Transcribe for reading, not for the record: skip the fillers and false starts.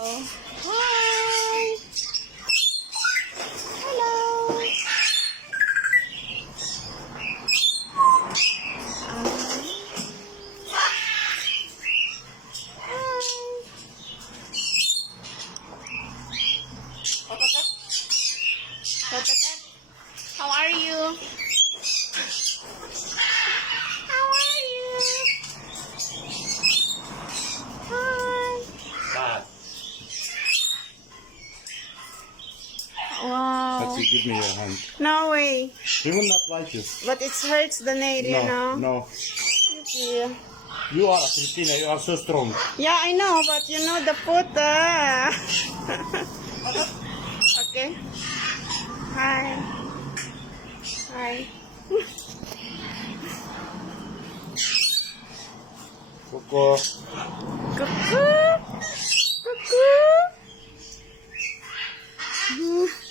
Hi. Hello. How are you? How are you? Hi. Bad. Wow. But you give me your hand. No way. He will not like you. But it hurts the nail, you know. No. Yeah. You are Christina. You are so strong. Yeah, I know, but you know the foot. Okay. Hi. Hi. Coco. Cuckoo. Cuckoo.